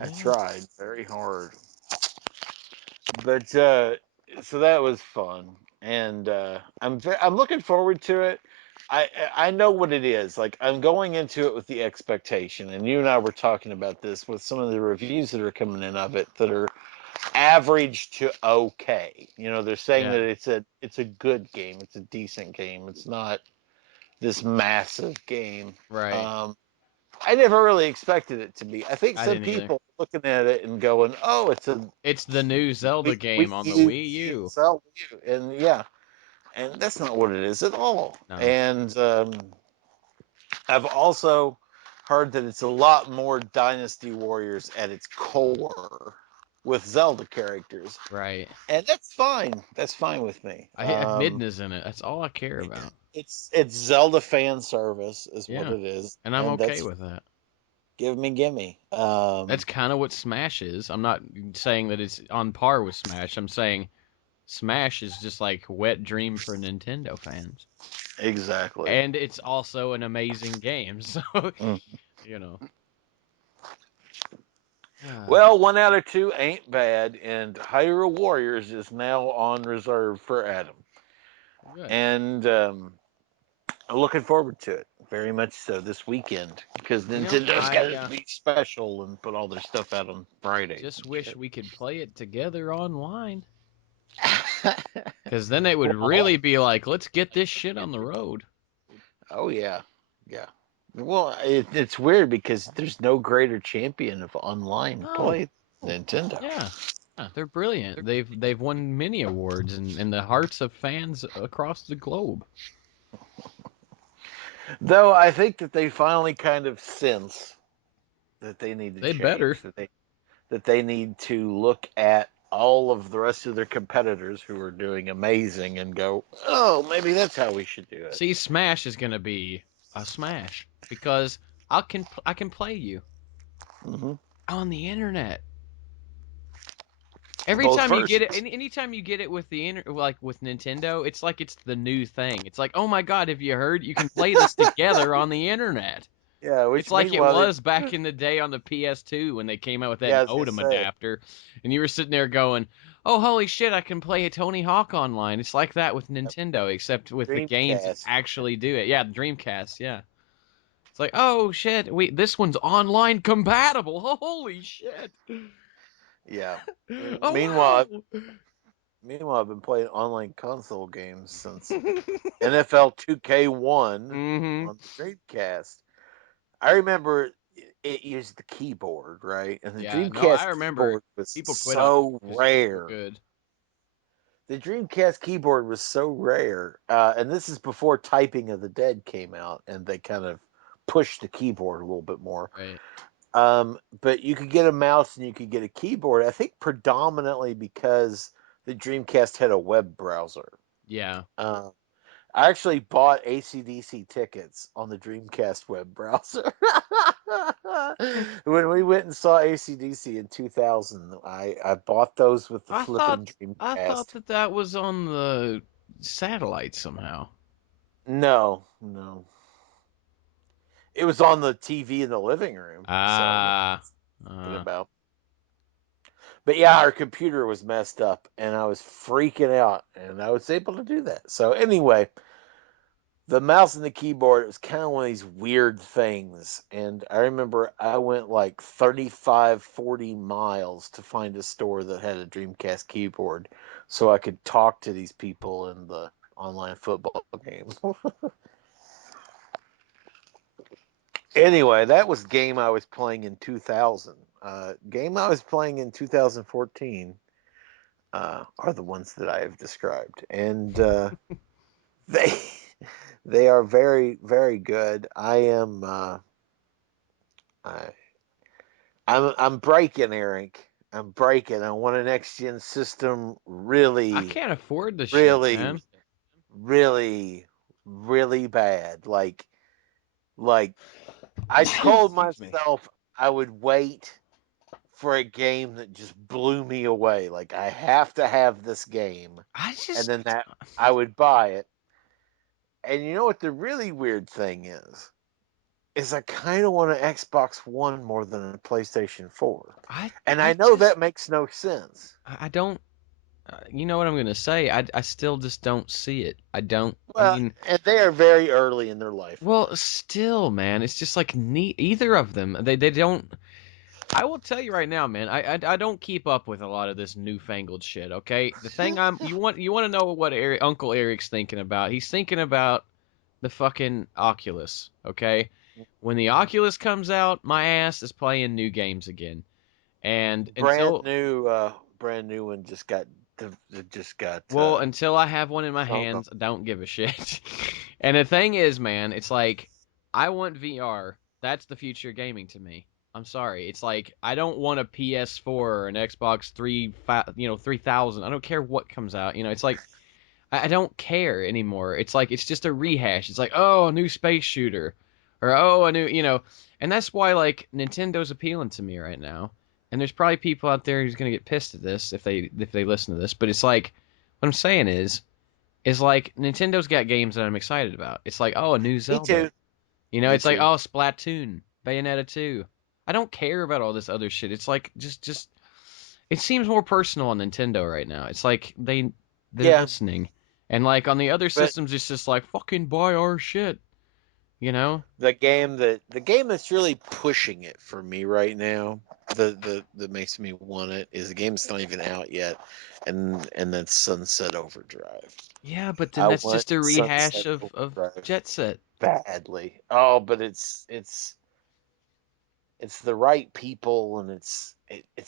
I Yeah. tried very hard. But so that was fun, and I'm looking forward to it. I know what it is. Like I'm going into it with the expectation, and you and I were talking about this with some of the reviews that are coming in of it that are average to okay. You know, they're saying Yeah. that it's a good game, it's a decent game, it's not this massive game. Right. Um, I never really expected it to be. I think I some didn't either. people are looking at it and going, "Oh, It's the new Zelda We game on the U, Wii U. Zelda U," and yeah, and that's not what it is at all. No. And I've also heard that it's a lot more Dynasty Warriors at its core with Zelda characters, Right. and that's fine. That's fine with me. I have Midna's in it. That's all I care about. It's Zelda fan service is what Yeah. it is, And I'm and okay that's with that. gimme. That's kind of what Smash is. I'm not saying that it's on par with Smash. I'm saying Smash is just like wet dream for Nintendo fans. Exactly. And it's also an amazing game. So, Mm. you know. Well, 1 out of 2 ain't bad, and Hyrule Warriors is now on reserve for Adam, Good. and I'm looking forward to it very much so this weekend because You know, Nintendo's got I to be special and put all their stuff out on Fridays just and wish shit. we could play it together online. Because then it would Well, really be like, let's get this shit on the road. oh yeah, yeah. Well, it's weird because there's no greater champion of online Oh, play than Nintendo. yeah. Yeah, they're brilliant. They've won many awards in the hearts of fans across the globe. Though I think that they finally kind of sense that they need to They better. change, that they need to look at all of the rest of their competitors who are doing amazing and go, oh, maybe that's how we should do it. See, Smash is gonna be a smash because I can play you Hmm. on the internet. Every Both time you get versions. it, anytime you get it with like with Nintendo, it's like it's the new thing. It's like, oh my god, have you heard? You can play this together on the internet. Yeah, It's which like it meanwhile, was back in the day on the PS2 when they came out with that yeah, I was gonna modem say, adapter, and you were sitting there going, "Oh, holy shit, I can play a Tony Hawk online." It's like that with Nintendo, except with the games that Dreamcast. actually do it. Yeah, the Dreamcast. Yeah, it's like, oh shit, this one's online compatible. Holy shit! Yeah. Oh Meanwhile, I've been playing online console games since wow. NFL 2K1 Mm-hmm. on the Dreamcast. I remember it used the keyboard, right? And the Yeah, no, I Dreamcast remember keyboard was people quit on it so because it was so rare. good. The Dreamcast keyboard was so rare, and this is before Typing of the Dead came out, and they kind of pushed the keyboard a little bit more. Right. But you could get a mouse and you could get a keyboard. I think predominantly because the Dreamcast had a web browser. Yeah. Uh, I actually bought ACDC tickets on the Dreamcast web browser. When we went and saw ACDC in 2000, I bought those with the I thought flipping I thought Dreamcast. that was on the satellite somehow. No, no. It was on the TV in the living room. So what Ah, are you uh, about? But yeah, our computer was messed up and I was freaking out and I was able to do that. So anyway, the mouse and the keyboard, it was kind of one of these weird things. And I remember I went like 35, 40 miles to find a store that had a Dreamcast keyboard so I could talk to these people in the online football game. Anyway, that was game I was playing in 2000. Game I was playing in 2014 are the ones that I have described. And they they are very, very good. I, I'm breaking, Eric. I'm breaking. I want a next gen system I really, can't afford the shit, really, man. really, really bad. Like I told Excuse me. myself I would wait for a game that just blew me away. Like I have to have this game, I and just then that I would buy it. And you know what the really weird thing is? is I kind of want an Xbox One more than a PlayStation 4. I And I I know just that makes no sense. I don't. You know what I'm gonna say? I still just don't see it. I don't. I Well, mean, and they are very early in their life on well, it. still, man, it's just like either of them. They don't. I will tell you right now, man. I don't keep up with a lot of this newfangled shit. Okay, the thing you want to know what Uncle Eric's thinking about? He's thinking about the fucking Oculus. Okay, when the Oculus comes out, my ass is playing new games again. And brand until new, brand new one just got well, until I have one in my thrown hands, off. I don't give a shit. And the thing is, man, it's like I want VR. That's the future of gaming to me. I'm sorry. It's like I don't want a PS4 or an Xbox 3000. I don't care what comes out. It's like I don't care anymore. It's like it's just a rehash. It's like, oh, a new space shooter, or oh, a new. And that's why like Nintendo's appealing to me right now. And there's probably people out there who's gonna get pissed at this if they listen to this. But it's like what I'm saying is like Nintendo's got games that I'm excited about. It's like, oh, a new Me Zelda. too. Me It's like, too. oh, Splatoon, Bayonetta 2. I don't care about all this other shit. It's like just it seems more personal on Nintendo right now. It's like they're Yeah, listening. And like on the other but systems it's just like fucking buy our shit, you know? the game that's really pushing it for me right now, that makes me want it, is the game that's not even out yet, and that's Sunset Overdrive. Yeah, but then I that's want just a rehash Sunset of Overdrive Jet Set. badly. Oh, but it's the right people, and it's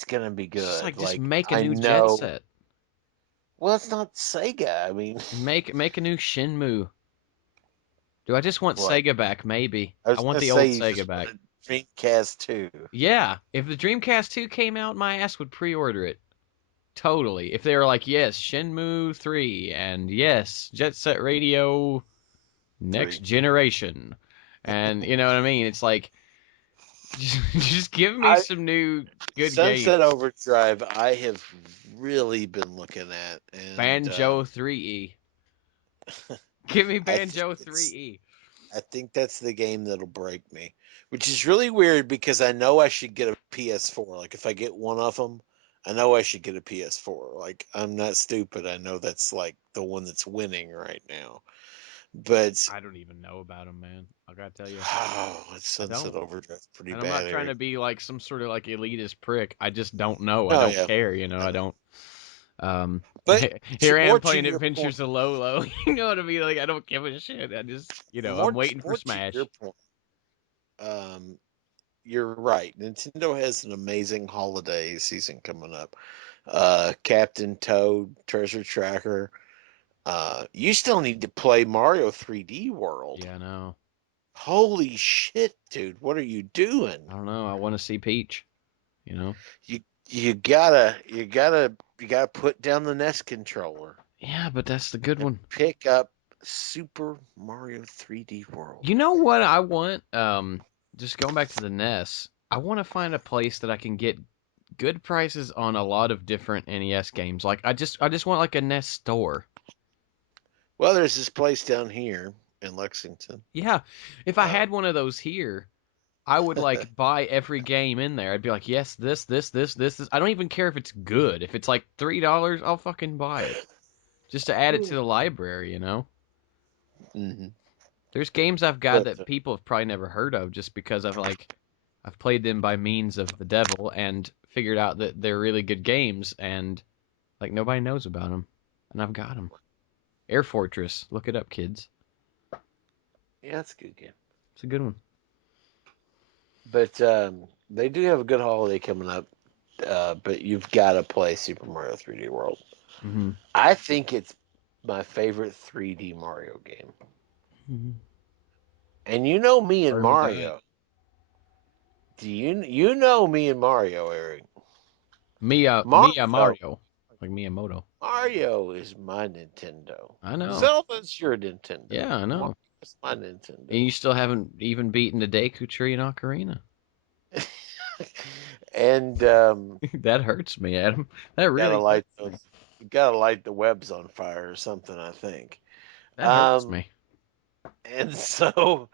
gonna be It's just good. like just Like, make a I new Jet know. Set. Well, it's not Sega. I mean, Make a new Shenmue. Do I just want what? Sega back? Maybe. I I was want gonna the old say you Sega just back. want a Dreamcast too. Yeah, if the Dreamcast 2 came out, my ass would pre-order it. Totally. If they were like, yes, Shenmue 3, and yes, Jet Set Radio Next 3. Generation. And you know what I mean? It's like, just give me I some new good Sunset games. Overdrive, I have really been looking at, and Banjo 3E. Give me I think Banjo it's 3E. I think that's the game that'll break me, which is really weird because I know I should get a PS4. Like, if I get one of them, I know I should get a PS4. Like, I'm not stupid. I know that's like the one that's winning right now. But I don't even know about them, man. I gotta tell you, oh, it's I Sunset don't. Overdrive pretty And I'm not bad, trying to Eric. be like some sort of like elitist prick. I just don't know. I Oh don't yeah, care. I I know. don't. But Here I am more to playing your point, Adventures of Lolo. You know what I mean? Like I don't give a shit. I just, I'm waiting for more to your Smash. point, um, you're right. Nintendo has an amazing holiday season coming up. Captain Toad, Treasure Tracker. You still need to play Mario 3D World. Yeah, I know. Holy shit, dude! What are you I doing? don't know. I want to see Peach. You know? You you gotta put down the NES controller Yeah, but that's the good and one. pick up Super Mario 3D World. You know what I want? Just going back to the NES, I want to find a place that I can get good prices on a lot of different NES games. Like I just want like a NES store. Well, there's this place down here in Lexington. Yeah, if I Uh, had one of those here, I would like buy every game in there. I'd be like, yes, this. I don't even care if it's good. If it's like $3, I'll fucking buy it just to add it to the library. mhm. There's games I've got But that people have probably never heard of just because I've played them by means of the devil and figured out that they're really good games and like nobody knows about them, and I've got them. Air Fortress, look it up, kids. yeah, that's a good game. It's a good one. But they do have a good holiday coming up. But you've got to play Super Mario 3D World. Hmm. I think it's my favorite 3D Mario game. Hmm. And you know me and Heard that. Mario. Do you know me and Mario, Eric? Mia Mario Mario, like Miyamoto. Mario is my Nintendo. I know. Zelda's your Nintendo. Yeah, I know. Mario's my And Nintendo. you still haven't even beaten the Deku Tree in Ocarina. And That hurts me, Adam. That gotta really light hurts me. those, gotta light the webs on fire or something, I think. That hurts Um, me. and so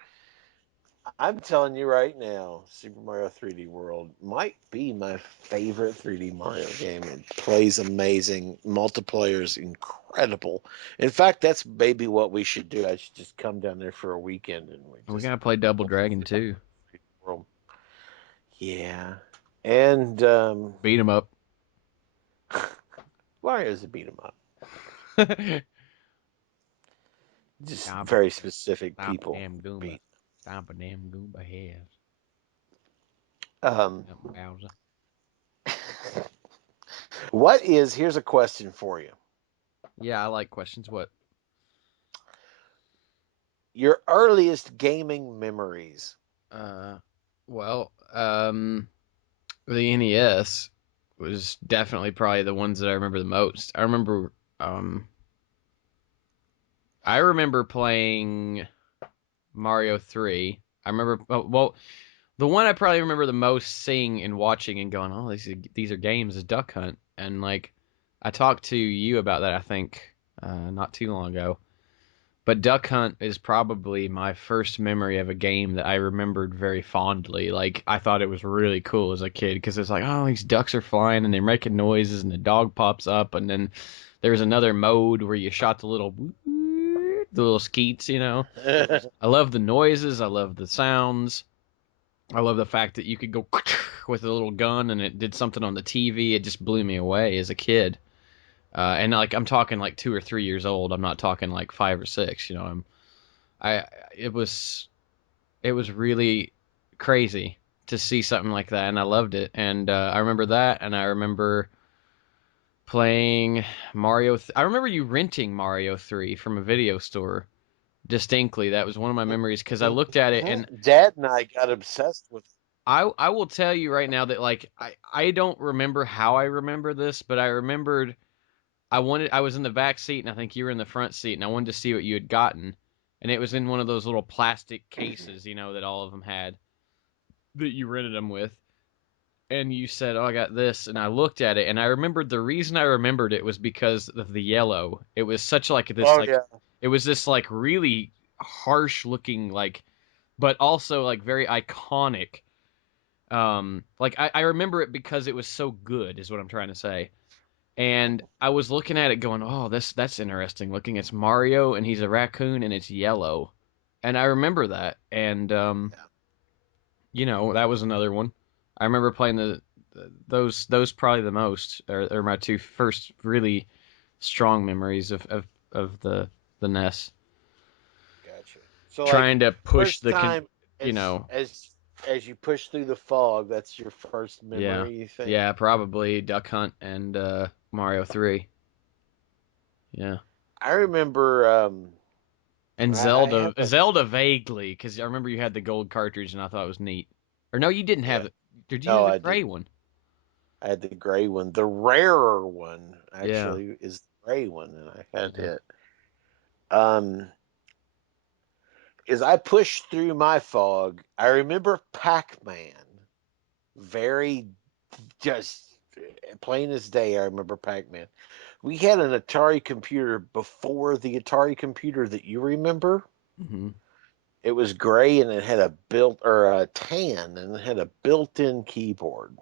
I'm telling you right now, Super Mario 3D World might be my favorite 3D Mario game. It plays amazing. Multiplayer is incredible. In fact, that's maybe what we should do. I should just come down there for a weekend and we We just gotta play Double play Dragon too. 3D World. Yeah. And Beat 'em up. Mario's a beat 'em up. Stomp Just a very specific stomp a people damn Goomba. beat. Stomp a damn Goomba head. Um, Yep, Bowser. here's a question for you. Yeah, I like questions. What? Your earliest gaming memories. Uh, well, the NES was definitely probably the ones that I remember the most. Um, I remember playing Mario 3. I remember, well, the one I probably remember the most seeing and watching and going, oh, these are games is Duck Hunt. And like, I talked to you about that, I think, not too long ago. But Duck Hunt is probably my first memory of a game that I remembered very fondly. Like, I thought it was really cool as a kid because it's like, oh, these ducks are flying and they're making noises and the dog pops up. And then there's another mode where you shot the little skeets, you know. I love the noises. I love the sounds. I love the fact that you could go with a little gun and it did something on the TV. It just blew me away as a kid. And like I'm talking like 2 or 3 years old. I'm not talking like 5 or 6. You know, I it was really crazy to see something like that, and I loved it. And I remember that, and I remember playing Mario. I remember you renting Mario 3 from a video store distinctly. That was one of my memories because I looked at it and Dad and I got obsessed with. I will tell you right now that like I don't remember how I remember this, but I remembered I was in the back seat and I think you were in the front seat and I wanted to see what you had gotten. And it was in one of those little plastic cases, you know, that all of them had that you rented them with. And you said, "Oh, I got this." And I looked at it and I remembered the reason I remembered it was because of the yellow. It was such like this Oh like yeah. it was this like really harsh looking like but also like very iconic like I remember it because it was so good is what I'm trying to say. And I was looking at it going, "Oh, that's interesting looking. It's Mario and he's a raccoon and it's yellow." And I remember that. And that was another one. I remember playing those probably the most or my two first really strong memories of the NES. Gotcha. So like Trying to push first the time you know, as you push through the fog, that's your first yeah. memory, you think? Yeah, probably Duck Hunt and Mario 3. Yeah. I remember And I have a Zelda vaguely, because I remember you had the gold cartridge, and I thought it was neat. Or no, you didn't yeah. have it. Did you No, have the I gray didn't. one? I had the gray one. The rarer one Yeah, actually is the gray one, and I had yeah. it. Um, as I pushed through my fog, I remember Pac-Man. Very just plain as day. I remember Pac-Man. We had an Atari computer before the Atari computer that you remember. Hmm. It was gray and it had a built or a tan and it had a built-in keyboard,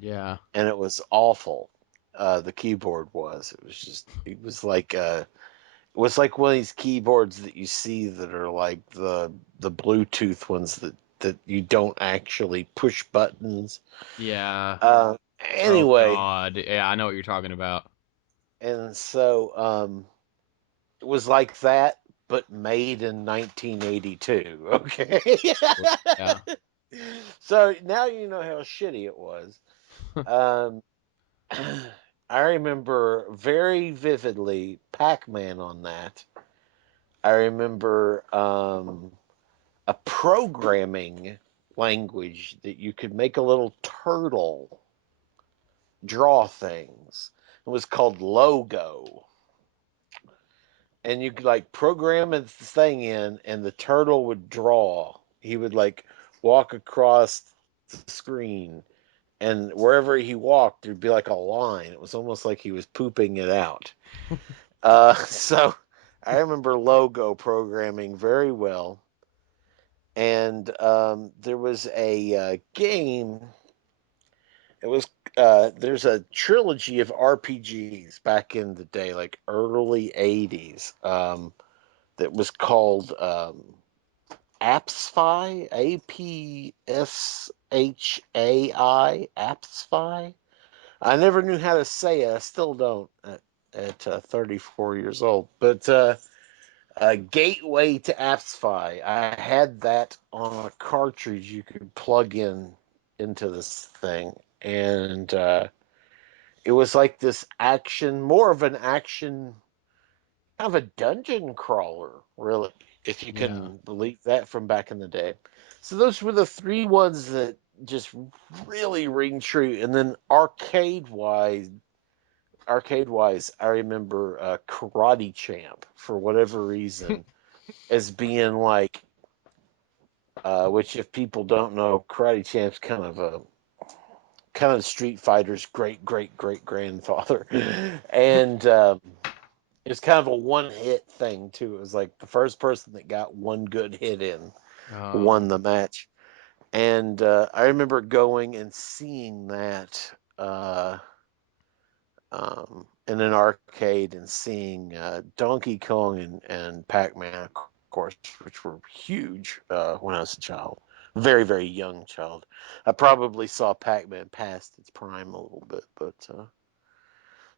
Yeah. and it was awful. The keyboard was. It was just. It was like one of these keyboards that you see that are like the Bluetooth ones that you don't actually push buttons. Yeah. Uh, Oh anyway, God. Yeah, I know what you're talking about. and so it was like that, but made in 1982. Okay. Yeah. So now you know how shitty it was. Um, I remember very vividly Pac-Man on that. I remember a programming language that you could make a little turtle draw things. It was called Logo. And you could like program a thing in, and the turtle would draw. He would like walk across the screen, and wherever he walked, there'd be like a line. It was almost like he was pooping it out. So I remember Logo programming very well. and there was a game. It was there's a trilogy of RPGs back in the day, like early '80s, that was called AppsFi, APSHAI, I never knew how to say it. I still don't at 34 years old. But Gateway to AppsFi, I had that on a cartridge you could plug into this thing, and it was like this action, more of an action, kind of a dungeon crawler, really, if you Yeah. can believe that from back in the day. So those were the three ones that just really ring true. And then arcade wise, I remember Karate Champ for whatever reason as being like, which if people don't know, Karate Champ's kind of Street Fighter's great great great grandfather, and it's kind of a one hit thing too. It was like the first person that got one good hit in won the match. And I remember going and seeing that in an arcade and seeing Donkey Kong and Pac-Man, of course, which were huge when I was a child. Very, very young child. I probably saw Pac-Man past its prime a little bit, but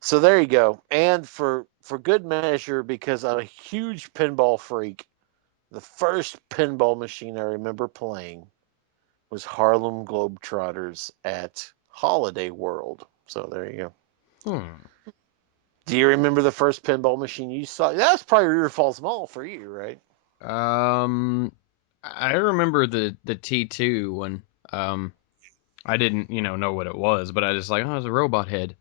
so there you go. And for good measure, because I'm a huge pinball freak, the first pinball machine I remember playing was Harlem Globetrotters at Holiday World. So there you go. Hmm. Do you remember the first pinball machine you saw? That's probably River Falls Mall for you, right? Um, I remember the T2 when I didn't know what it was, but I just like, oh, it was a robot head.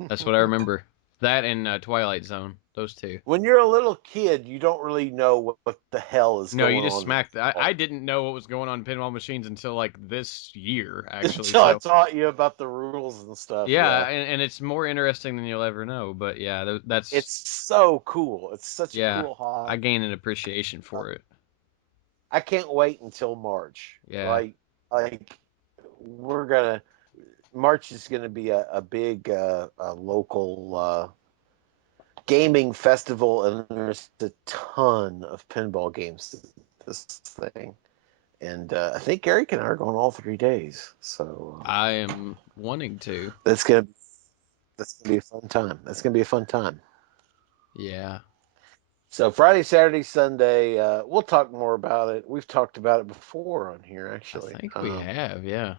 That's what I remember. That and Twilight Zone, those two. When you're a little kid, you don't really know what the hell is No, you going just on smacked. I didn't know what was going on in pinball machines until like this year, actually. until I So taught you about the rules and stuff. yeah, Yeah, and it's more interesting than you'll ever know. But yeah, that's it's so cool. It's such a yeah, cool I hobby. gain an appreciation for it. I can't wait until March. Yeah. Like we're gonna March is gonna be a big local gaming festival, and there's a ton of pinball games this thing. And I think Eric and I are going all 3 days, so I am wanting to. that's gonna be a fun time. That's gonna be a fun time. Yeah. So Friday, Saturday, Sunday, we'll talk more about it. We've talked about it before on here, I actually. think we have, yeah.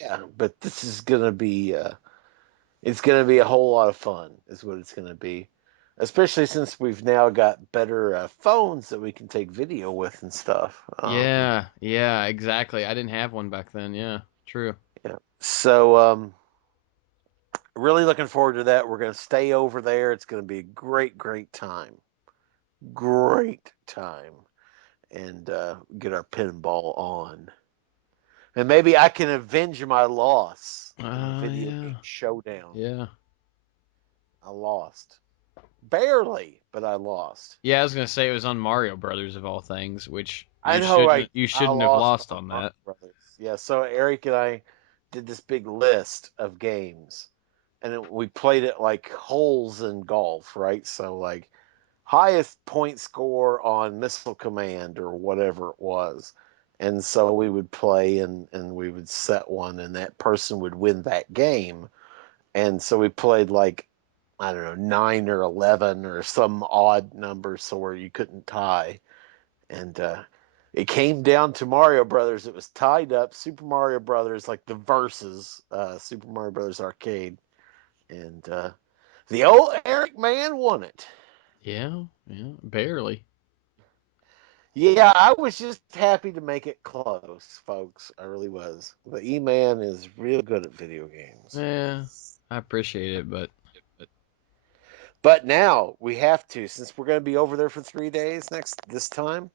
Yeah, but this is gonna be it's gonna be a whole lot of fun, is what it's gonna be. Especially since we've now got better phones that we can take video with and stuff. Yeah, yeah, exactly. I didn't have one back then. Yeah, true. Yeah. So really looking forward to that. We're gonna stay over there. It's gonna be a great, great time. Great time. And get our pinball on. And maybe I can avenge my loss in the video Yeah, game showdown. yeah. I lost. Barely, but I lost. Yeah, I was gonna say it was on Mario Brothers of all things, which I know, right? you I shouldn't have lost lost on on Mario that. Brothers. Yeah, so Eric and I did this big list of games, and we played it like holes in golf, right? So like highest point score on Missile Command or whatever it was. And so we would play and we would set one, and that person would win that game. And so we played like, I don't know, 9 or 11 or some odd number so where you couldn't tie. And it came down to Mario Brothers. It was tied up. Super Mario Brothers, like the versus Super Mario Brothers Arcade. And the old Eric man won it. Yeah, yeah, barely. Yeah, I was just happy to make it close, folks. I really was. The E-Man is real good at video games. Yeah, I appreciate it, but But now we have to, since we're going to be over there for 3 days this time,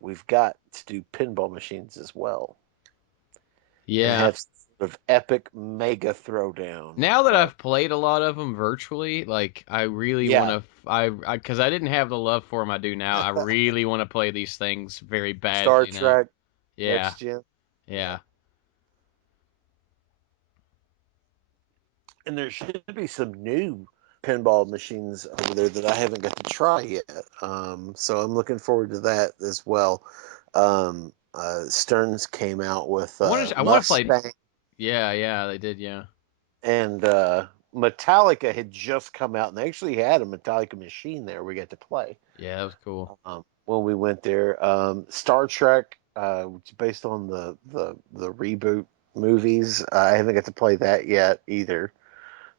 we've got to do pinball machines as well and yeah, have of epic mega throwdown. Now that I've played a lot of them virtually, like I really Yeah. want to, because I didn't have the love for them I do now. I really want to play these things very Star badly now. Trek, Yeah, Next Gen. yeah. And there should be some new pinball machines over there that I haven't got to try yet. So I'm looking forward to that as well. Stearns came out with I want to play. Mustang, Yeah, they did. Yeah, and Metallica had just come out, and they actually had a Metallica machine there we got to play yeah, that was cool. when we went there. Star Trek, which is based on the reboot movies. I haven't got to play that yet either.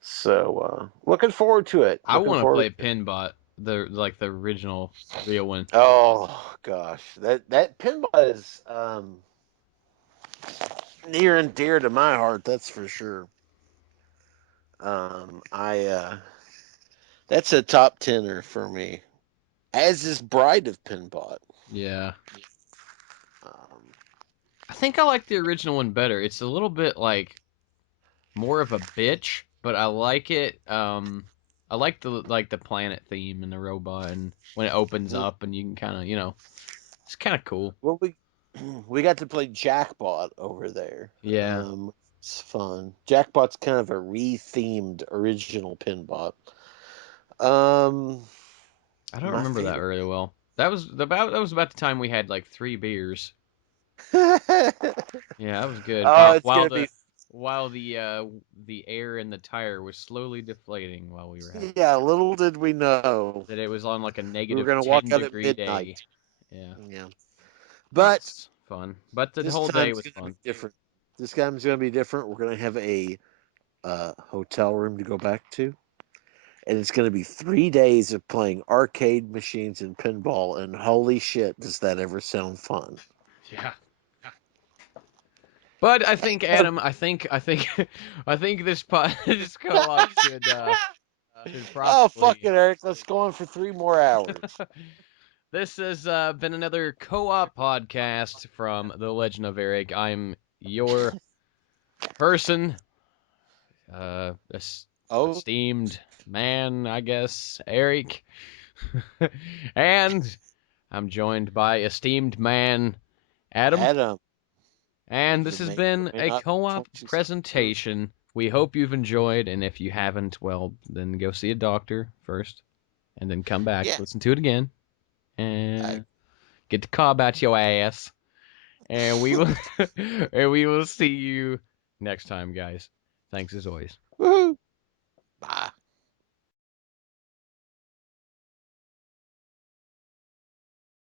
So looking forward to it. I Looking want to play forward. Pinbot, the original, real one. Oh gosh, that pinball is near and dear to my heart. That's for sure. I that's a top tenner for me. As is Bride of Pinbot. Yeah, Um, I think I like the original one better. It's a little bit like more of a bitch, but I like it. I like the planet theme and the robot, and when it opens up and you can kind of, it's kind of cool. well, we got to play Jackbot over there. Yeah, It's fun. Jackbot's kind of a re-themed original Pinbot. Um, I don't my remember that favorite. really well. That was about the time we had like 3 beers. Oh, Yeah, that was good. it's gonna be While the air in the tire was slowly deflating while we were having yeah. Little did we know that it was on like a we were negative gonna walk 10 out at degree day. midnight. Yeah, Yeah, that but was fun. But the this whole day time's was gonna be fun. different. This time's gonna be different. We're gonna have a hotel room to go back to, and it's gonna be 3 days of playing arcade machines and pinball. And holy shit, does that ever sound fun? Yeah. But I think Adam, I think this co-op should Oh fuck probably. it, Eric. Let's go on for 3 more hours. This has been another co-op podcast from The Legend of Eric. I'm your person, Oh, esteemed man, I guess, Eric, and I'm joined by esteemed man Adam. Adam, And this you has may or been may a not co-op touch yourself. presentation. We hope you've enjoyed, and if you haven't, well, then go see a doctor first, and then come back, Yeah. listen to it again, and get the cob out your ass. And we will and we will see you next time, guys. Thanks as always. Woohoo!